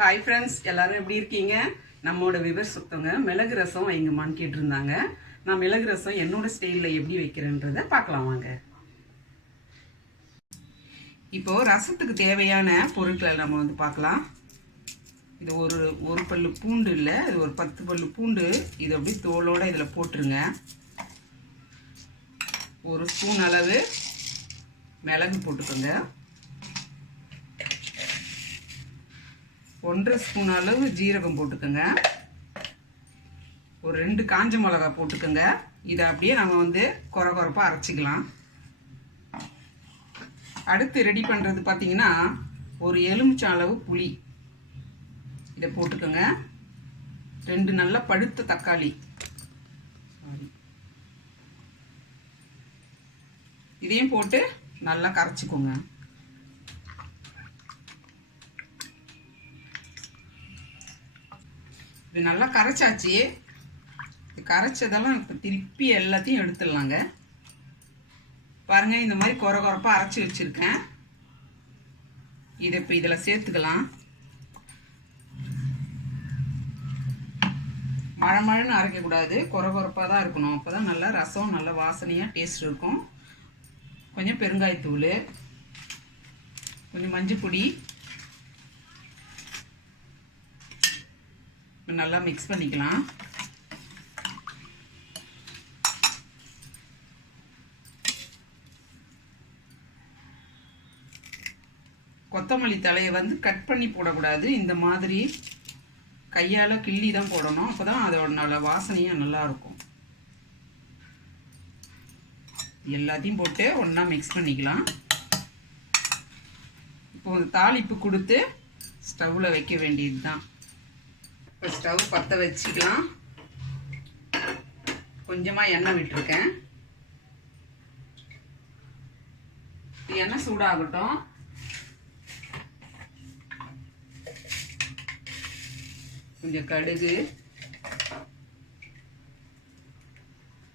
Hi friends, எல்லாரும் எப்படி இருக்கீங்க? நம்மோட விவர் சுத்தவங்க மிளகு ரசம் வைங்கம்மான்னு கேட்டிருந்தாங்க. நான் மிளகு ரசம் என்னோட ஸ்டைலில் எப்படி வைக்கிறேன்றதை பார்க்கலாம் வாங்க. இப்போது ரசத்துக்கு தேவையான பொருட்களை நம்ம பார்க்கலாம். இது ஒரு பல்லு பூண்டு இல்லை, இது ஒரு 10 பல்லு பூண்டு. இது அப்படியே தோலோடு இதில் போட்டுருங்க. ஒரு ஸ்பூன் அளவு மிளகு போட்டுக்கோங்க. 1.5 ஸ்பூன் அளவு ஜீரகம் போட்டுக்கோங்க. ஒரு 2 காஞ்ச மிளகா போட்டுக்கோங்க. இதை அப்படியே நம்ம கொரகொரப்பாக அரைச்சிக்கலாம். அடுத்து ரெடி பண்ணுறது பார்த்தீங்கன்னா, ஒரு எலுமிச்சம் அளவு புளி இதை போட்டுக்கோங்க. 2 நல்ல பழுத்த தக்காளி, இதையும் போட்டு நல்லா கரைச்சிக்கோங்க. இது நல்லா கரைச்சாச்சு. கரைச்சதெல்லாம் இப்போ திருப்பி எல்லாத்தையும் எடுத்துடலாங்க. பாருங்க, இந்த மாதிரி கொரகொரப்பாக அரைச்சி வச்சிருக்கேன். இதை இப்போ இதில் சேர்த்துக்கலாம். மழைன்னு அரைக்கக்கூடாது, கொரகொரப்பாக தான் இருக்கணும். அப்போ தான் நல்லா ரசம் நல்ல வாசனையாக டேஸ்ட் இருக்கும். கொஞ்சம் பெருங்காயத்தூள், கொஞ்சம் மஞ்சள் பொடி நல்லா மிக்ஸ் பண்ணிக்கலாம். கொத்தமல்லி தலையை கட் பண்ணி போடக்கூடாது. இந்த மாதிரி கையால் கிள்ளி தான் போடணும். அப்போ தான் அதோட நல்ல வாசனையாக நல்லா இருக்கும். எல்லாத்தையும் போட்டு ஒன்றா மிக்ஸ் பண்ணிக்கலாம். இப்போ தாளிப்பு கொடுத்து ஸ்டவ்வில் வைக்க வேண்டியது தான். இப்போ ஸ்டவ் பற்ற வச்சுக்கலாம். கொஞ்சமாக எண்ணெய் விட்டுருக்கேன். எண்ணெய் சூடாகட்டும். கொஞ்சம் கடுகு,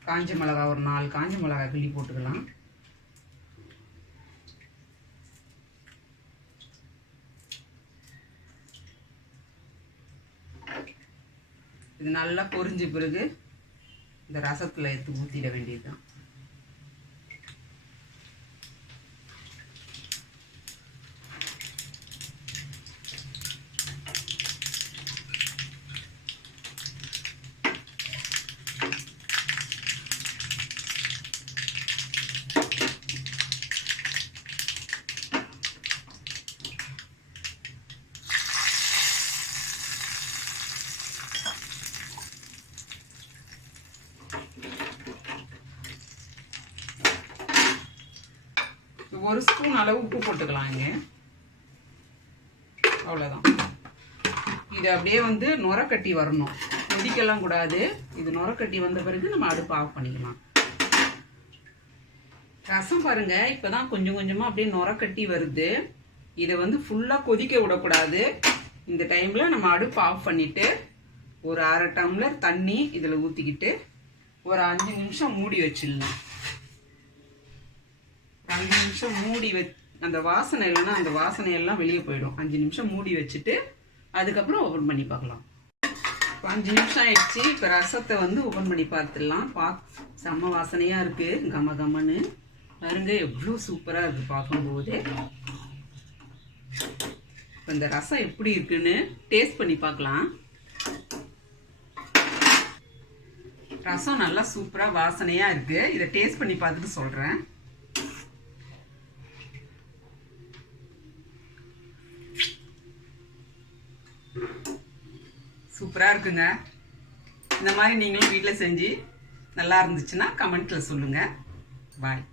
காஞ்ச மிளகா, ஒரு 4 காஞ்ச மிளகா கிள்ளி போட்டுக்கலாம். இது நல்லா பொரிஞ்ச பிறகு இந்த ரசத்தில் எடுத்து ஊற்றிட வேண்டியதுதான். ஒரு ஸ்பூன் அளவு உப்பு போட்டுக்கலாம். இங்கே அவ்வளோதான். இது அப்படியே நுரக்கட்டி வரணும், கொதிக்கலாம் கூடாது. இது நுரக்கட்டி வந்த பிறகு நம்ம அடுப்பு ஆஃப் பண்ணிக்கலாம். ரசம் பாருங்க, இப்போதான் கொஞ்சம் கொஞ்சமாக அப்படியே நுரக்கட்டி வருது. இதை ஃபுல்லாக கொதிக்க விடக்கூடாது. இந்த டைமில் நம்ம அடுப்பு ஆஃப் பண்ணிவிட்டு ஒரு 1/2 டம்ளர் தண்ணி இதில் ஊற்றிக்கிட்டு ஒரு 5 நிமிஷம் மூடி வச்சிடலாம். 5 நிமிஷம் மூடி அந்த வாசனை இல்லைன்னா அந்த வாசனையெல்லாம் வெளியே போயிடும். 5 நிமிஷம் மூடி வச்சுட்டு அதுக்கப்புறம் ஓப்பன் பண்ணி பார்க்கலாம். இப்போ 5 நிமிஷம் ஆயிடுச்சு. இப்போ ரசத்தை ஓப்பன் பண்ணி பார்த்துடலாம். செம்ம வாசனையாக இருக்குது, கம கமன்னு. பாருங்க, எவ்வளோ சூப்பராக இருக்குது பார்க்கும்போது. இப்போ இந்த ரசம் எப்படி இருக்குன்னு டேஸ்ட் பண்ணி பார்க்கலாம். ரசம் நல்லா சூப்பராக வாசனையாக இருக்குது. இதை டேஸ்ட் பண்ணி பார்த்துட்டு சொல்கிறேன். சூப்பராக இருக்குங்க. இந்த மாதிரி நீங்களும் வீட்டில் செஞ்சு நல்லா இருந்துச்சுன்னா கமெண்ட்டில் சொல்லுங்கள். பாய்.